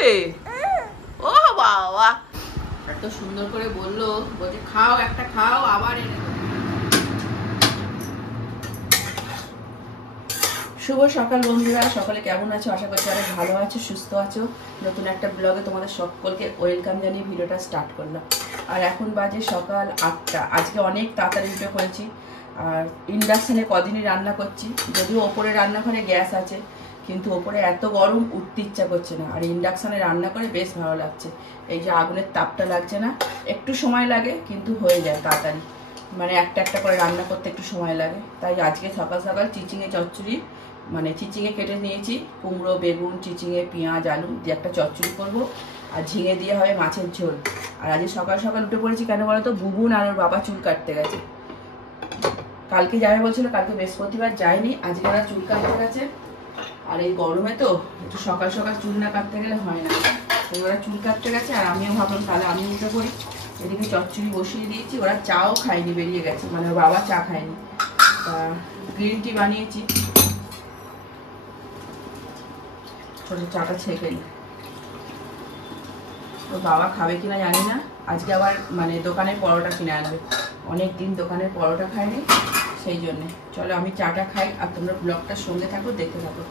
খাবে? ও বাবা, এত সুন্দর করে বললো, বলছে খাও একটা খাও, আবার এনে দেবো। শুভ সকাল বন্ধুরা, সকালে কেমন আছো? আশা করছি অনেক ভালো আছো, সুস্থ আছো। নতুন একটা ব্লগে তোমাদের সকলকে ওয়েলকাম জানিয়ে ভিডিওটা স্টার্ট করলাম। আর এখন বাজে সকাল 8টা। আজকে অনেক তাড়াতাড়ি উঠে পড়েছি। আর ইন্ডাকশানে কদিনই রান্না করছি, যদিও ওপরে রান্নাঘরে গ্যাস আছে, কিন্তু ওপরে এত গরম উঠতে ইচ্ছা করছে না। আর ইন্ডাকশানে রান্না করে বেশ ভালো লাগছে। এই যে আগুনের তাপটা লাগছে না, একটু সময় লাগে কিন্তু হয়ে যায় তাড়াতাড়ি। মানে একটা একটা করে রান্না করতে একটু সময় লাগে। তাই আজকে সকাল সকাল চিচিঙে চচ্চড়ি, মানে চিচিঙে কেটে নিয়েছি, কুমড়ো, বেগুন, চিচিঙে, পেঁয়াজ, আলু দিয়ে একটা চচ্চড়ি করবো। আর ঝিঙে দিয়ে হবে মাছের ঝোল। আর আজকে সকাল সকাল উঠে পড়েছি কেন বলো তো, বুবুন আর ওর বাবা চুল কাটতে গেছে। কালকে যাবে বলছিল, কালকে বৃহস্পতিবার যায়নি, আজকে ওরা চুল কাটতে গেছে। আর এই গরমে তো একটু সকাল সকাল চুল না কাটতে গেলে হয় না। ওরা চুল কাটতে গেছে আর আমিও ভাবলাম তাহলে আমি উঠে পড়ি। এদিকে চচ্চড়ি বসিয়ে দিয়েছি, ওরা চাও খায়নি, বেরিয়ে গেছে, মানে ওর বাবা চা খায়নি। গ্রিন টি বানিয়েছি, চাটা ছেঁকে নিই। ওর বাবা খাবে কিনা জানি না। আজকে আবার মানে দোকানের পরোটা কিনে আনবে, অনেক দিন দোকানের পরোটা খায়নি, সেই জন্যে। চলো আমি চাটা খাই আর তোমরা ব্লগটার সঙ্গে থাকো, দেখতে থাকো।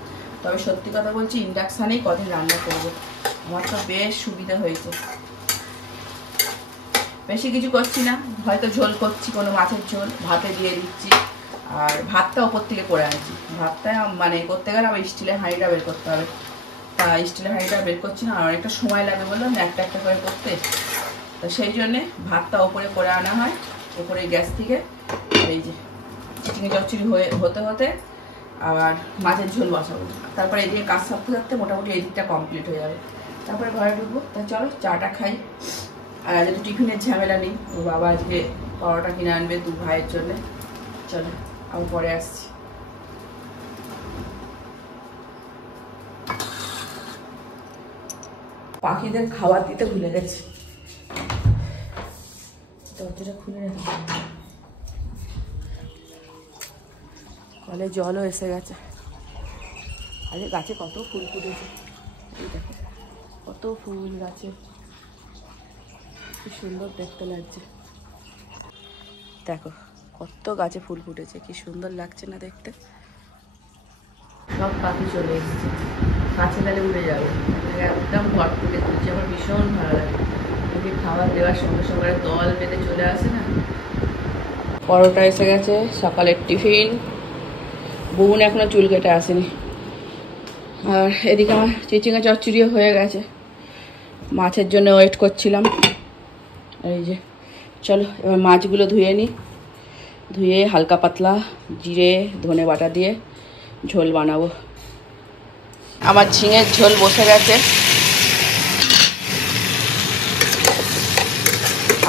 তবে সত্যি কথা বলছি, ইন্ডাকশানেই কদিন রান্না করবো, আমার তো বেশ সুবিধা হয়েছে। বেশি কিছু করছি না, হয়তো ঝোল করছি, কোনো মাছের ঝোল ভাতে দিয়ে দিচ্ছি। আর ভাতটা ওপর থেকে করে আনছি। ভাতটা মানে করতে গেলে আবার স্টিলের হাঁড়িটা বের করতে হবে, তা স্টিলের হাঁড়িটা বের করছি না, আর অনেকটা সময় লাগে বললাম একটা একটা করে করতে। তো সেই জন্যে ভাতটা ওপরে করে আনা হয়, ওপরে গ্যাস থেকে। এই যে চিচিঙে চচ্চড়ি হতে হতে আবার মাছের ঝোল বসাবো। তারপরে এদিকে কাজ সারতে থাকতে মোটামুটি এই দিকটা কমপ্লিট হয়ে যাবে, তারপরে ঘরে ঢুকবো। তা চলো চাটা খাই। আর আজকে তো টিফিনের ঝামেলা নেই, ওর বাবা আজকে পরোটা কিনে আনবে দু ভাইয়ের জন্য। চলো আমি পরে আসছি। পাখিদের খাবার দিতে ভুলে গেছি, দরজাটা খুলে রেখে। কলে জলও এসে গেছে। আরে গাছে কত ফুল ফুটেছে, এই দেখো কত ফুল গাছে, কি সুন্দর দেখতে লাগছে। দেখো কত গাছে ফুল ফুটেছে, কি সুন্দর লাগছে না দেখতে। সব পাখি চলে এসেছে, কাছে গেলে উড়ে যাবে, একদম ঘর থেকে তুলছে, আমার ভীষণ ভালো লাগে। ওকে খাবার দেওয়ার সঙ্গে সঙ্গে দল বেঁধে চলে আসে না। পরোটা এসে গেছে, সকালের টিফিন। বোন এখনো চুল কেটে আসেনি। আর এদিকে আমার চিচিঙে চচ্চড়িও হয়ে গেছে, মাছের জন্য ওয়েট করছিলাম। এই যে চলো এবার মাছগুলো ধুয়ে নিই, ধুয়ে হালকা পাতলা জিরে ধনে বাটা দিয়ে ঝোল বানাবো। আমার ঝিঙের ঝোল বসে গেছে।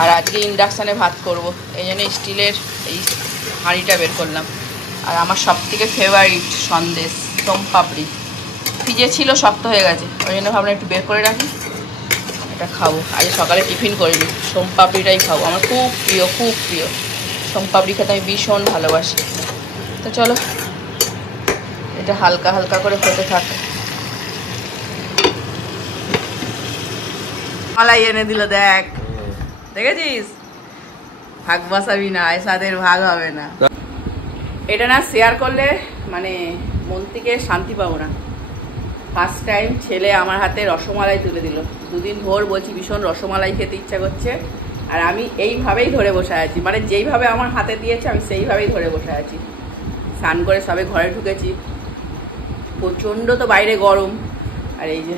আর আজকে ইন্ডাকশানে ভাত করব, এই জন্য স্টিলের এই হাঁড়িটা বের করলাম। আর আমার সবথেকে ফেভারিট সন্দেশ সোমপাপড়ি, ফ্রিজে ছিল শক্ত হয়ে গেছে, ওই জন্য ভাবলাম একটু বের করে রাখি, এটা খাবো। আজ সকালে টিফিন করিনি, সোমপাপড়িটাই খাবো, আমার খুব প্রিয়, খুব প্রিয়। সোমপাপড়ি খেতে আমি ভীষণ ভালোবাসি। তো চলো এটা হালকা হালকা করে হতে থাকে। মালাই এনে দিল, দেখ, দেখেছিস? ভাগ বসাবি না, এসাদের ভাগ হবে না। এটা না শেয়ার করলে মানে মন থেকে শান্তি পাবো না। ফার্স্ট টাইম ছেলে আমার হাতে রসমালাই তুলে দিল। দুদিন ভোর বলছি ভীষণ রসমালাই খেতে ইচ্ছা করছে, আর আমি এইভাবেই ধরে বসে আছি, মানে যেইভাবে আমার হাতে দিয়েছে আমি সেইভাবেই ধরে বসে আছি। স্নান করে সবে ঘরে ঢুকেছি, প্রচণ্ড তো বাইরে গরম। আর এই যে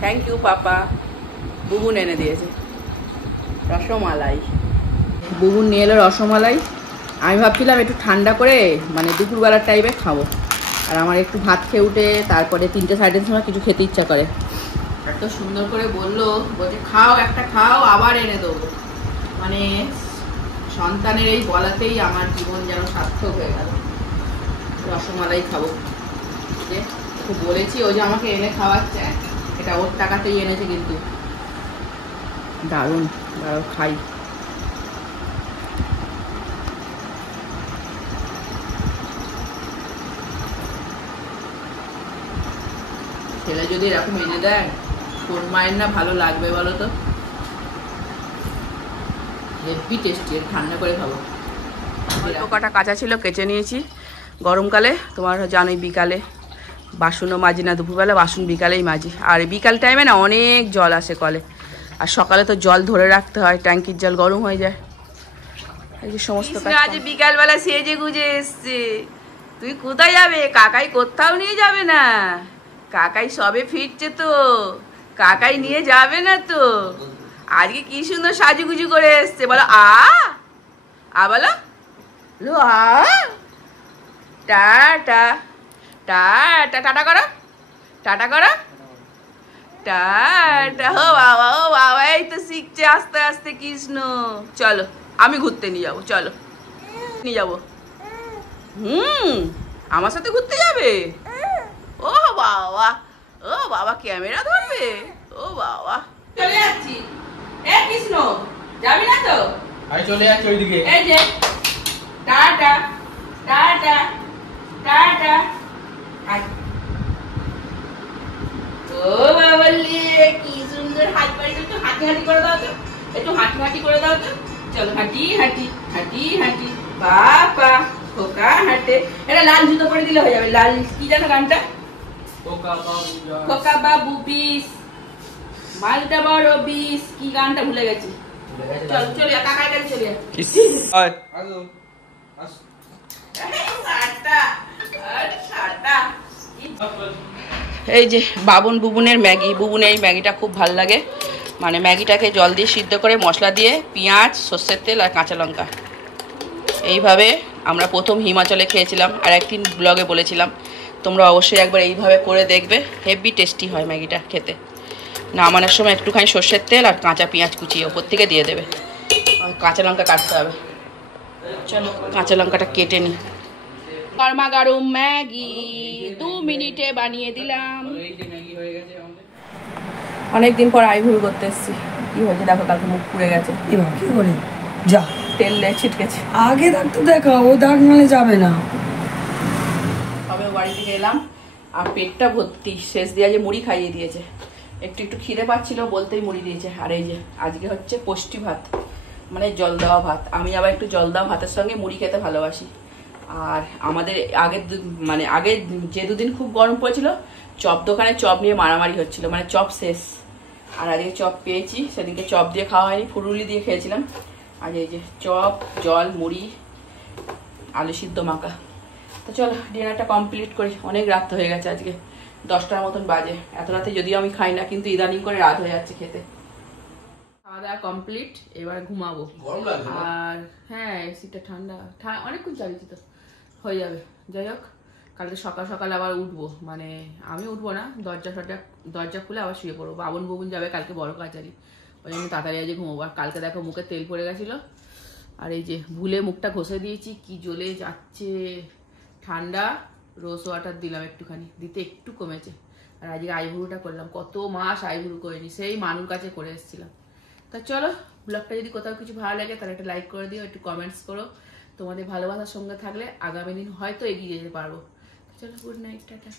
থ্যাংক ইউ পাপা, বুবুন এনে দিয়েছে রসমালাই। বুবুন নিয়ে এলো রসমালাই। আমি ভাবছিলাম একটু ঠান্ডা করে মানে দুপুরবেলার টাইমে খাবো, আর আমার একটু ভাত খেয়ে উঠে তারপরে 3টে সাড়ে 3টের সময় কিছু খেতে ইচ্ছা করে। এত সুন্দর করে বললো, বলছে খাও একটা খাও, আবার এনে দেবো। মানে সন্তানের এই বলাতেই আমার জীবন যেন সার্থক হয়ে গেল। রসমালাই খাবো, যে ওকে বলেছি, ও যে আমাকে এনে খাওয়াচ্ছে, এটা ওর টাকাতেই এনেছে, কিন্তু দারুণ। দারুণ খাই। ছেলে যদি এরকম এনে দেয় কোন মায়ের না ভালো লাগবে বলো তো? হেভি টেস্টি, ঠান্ডা করে খাবো। অল্প কাটা কাঁচা ছিল, কেচে নিয়েছি। গরমকালে তোমার জানোই বিকালে বাসনও মাজি না, দুপুরবেলা বাসন বিকালেই মাজি। আর বিকাল টাইমে না অনেক জল আসে কলে, আর সকালে তো জল ধরে রাখতে হয়, ট্যাঙ্কির জল গরম হয়ে যায়। এই যে সমস্ত আজ বিকালবেলা সেজে গুজে এসছে। তুই কোথায় যাবে? কাকাই কোথাও নিয়ে যাবে না, কাকাই সবে ফিরছে তো, কাকাই নিয়ে যাবে না তো। আজকে কি সুন্দর সাজুগুজু করে এসছে, বলো আ বলো লো টাটা টাটা টাটা করো, টাটা করো, টাটা। ও বাবা এই তো শিখছে আস্তে আস্তে কৃষ্ণ। চলো আমি ঘুরতে নিয়ে যাবো, চলো নিয়ে যাবো। আমার সাথে ঘুরতে যাবে? ও বাবা, ও বাবা ক্যামেরা ধরবে, ও বাবা। চলে যাচ্ছি। এ কৃষ্ণ যাবি না তো? আমি চলে যাচ্ছি ওইদিকে। এই যে টাটা টাটা টাটা। ও বাবালে কি সুন্দর হাত পাড়ি, একটু হাঁটি হাঁটি করে দাও তো, একটু হাঁটি হাঁটি করে দাও তো। চলো হাঁটি হাঁটি হাঁটি হাঁটি, বাবা খোকা হাঁটে। এটা লাল জুতো পরে দিলে হয়ে যাবে। লাল কি জানো গানটা? খোকা বাবু বিষ মালটা বড় বিষ, কি গানটা ভুলে গেছি। চল চলে যা, কাকার কাছে চলে যা। এই যে বাবুন বুবুনের ম্যাগি, বুবুনের এই ম্যাগিটা খুব ভালো লাগে। মানে ম্যাগিটাকে জল দিয়ে সিদ্ধ করে মশলা দিয়ে পেঁয়াজ, সর্ষের তেল আর কাঁচা লঙ্কা, এইভাবে আমরা প্রথম হিমাচলে খেয়েছিলাম। আর একদিন ব্লগে বলেছিলাম তোমরা অবশ্যই একবার এইভাবে করে দেখবে, হেভি টেস্টি হয় ম্যাগিটা খেতে। নামানোর সময় একটুখানি সর্ষের তেল আর কাঁচা পেঁয়াজ কুচিয়ে ওপর থেকে দিয়ে দেবে, আর কাঁচা লঙ্কা কাটতে হবে। চলো কাঁচা লঙ্কাটা কেটে নিই। গরমা গরম ম্যাগি 2 মিনিটে বানিয়ে দিলাম। অনেকদিন পর আইভুল করতে এসেছি। কি হয়েছে দেখো, কালকে মুখ পুড়ে গেছে। কি করে যা তেল ছিটকেছে। আগে দাগ তো দেখা, ও দাগ নালে যাবে না। তবে বাড়ি থেকে এলাম আর পেটটা ভর্তি। শেষ দিয়ে যে মুড়ি খাইয়ে দিয়েছে, একটু একটু খিদে পাচ্ছিল বলতেই মুড়ি দিয়েছে। আর এই যে আজকে হচ্ছে পুষ্টি ভাত, মানে জল দেওয়া ভাত। আমি আবার একটু জল দেওয়া ভাতের সঙ্গে মুড়ি খেতে ভালোবাসি। আর আমাদের আগে যে দুদিন খুব গরম পড়েছিল, চপ দোকানে চপ নিয়ে মারামারি হচ্ছিল, মানে চপ শেষ। আর আজকে চপ পেয়েছি, সেদিনকে চপ দিয়ে খাওয়া হয়নি, ফুরুলি দিয়ে খেয়েছিলাম। আর এই যে চপ, জল, মুড়ি, আলু সিদ্ধ মাখা। তো চলো ডিনারটা কমপ্লিট করি, অনেক রাত হয়ে গেছে। আজকে 10টার মতন বাজে। এত রাতে যদিও আমি খাই না, কিন্তু ইদানিং করে রাত হয়ে যাচ্ছে খেতে। খাওয়া দাওয়া কমপ্লিট, এবার ঘুমাবো। আর হ্যাঁ এসিটা ঠান্ডা, অনেকক্ষণ চালিয়েছি তো, হয়ে যাবে। যাই হোক কালকে সকাল সকাল আবার উঠবো, মানে আমি উঠবো না, দরজা খুলে আবার শুয়ে পড়বো। বাবন বুবুন যাবে কালকে বড় কাচারি, ওই জন্য তাড়াতাড়ি আজকে ঘুমাবো। আর কালকে দেখো মুখে তেল পড়ে গেছিলো, আর এই যে ভুলে মুখটা ঘষে দিয়েছি, কি জ্বলে যাচ্ছে। ঠান্ডা রোজ ওয়াটার দিলাম একটুখানি, দিতে একটু কমেছে। আর আজকে আইব্রুটা করলাম, কত মাস আইব্রু করিনি, সেই মানুর কাছে করে এসেছিলাম। তা চলো ব্লগটা যদি কোথাও কিছু ভালো লাগে তাহলে একটা লাইক করে দিও, একটু কমেন্টস করো। তোমাদের ভালোবাসার সঙ্গে থাকলে আগামী দিন হয়তো এগিয়ে যেতে পারবো। চলো গুড নাইট, টাটা।